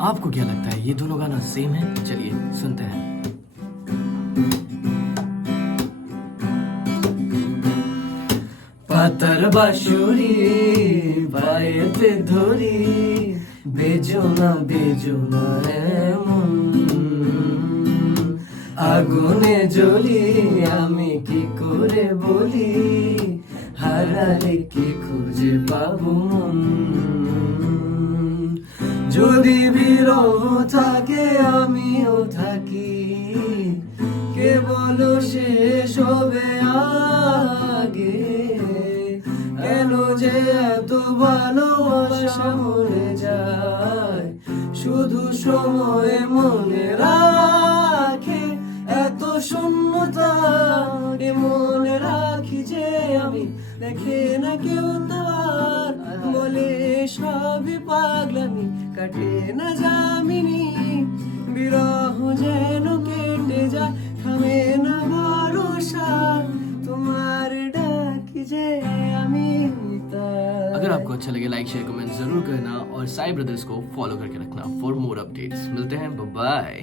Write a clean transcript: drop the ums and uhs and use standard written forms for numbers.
आपको क्या लगता है ये दोनों गाना सेम है? चलिए सुनते हैं। পাতার বাঁশুরি পায়েতে ধরি, বেজোনা বেজোনা এমন, আগুনে জ্বলি আমি কি করে বলি, হারালে কি খুঁজে পাবো মন। যদি বিরহ থাকে আমিও থাকি, কেবল শেষ হবে আগে। কেন যে এত ভালোবাসা মরে যায়, শুধু সময় মনে রাখে এত শূন্যতা। মনে রাখি যে আমি, দেখে না কেউ তার, বলে সবই পাগলামি, কাটে না যামিনী। বিরহ যেন কেটে যায়, থামে না ভরসা, তোমার ডাকি যে আমি তার। अगर आपको अच्छा लगे लाइक शेयर कमेंट जरूर करना और साई ब्रदर्स को फॉलो करके रखना फॉर मोर अपडेट्स। मिलते हैं, बाय बाय।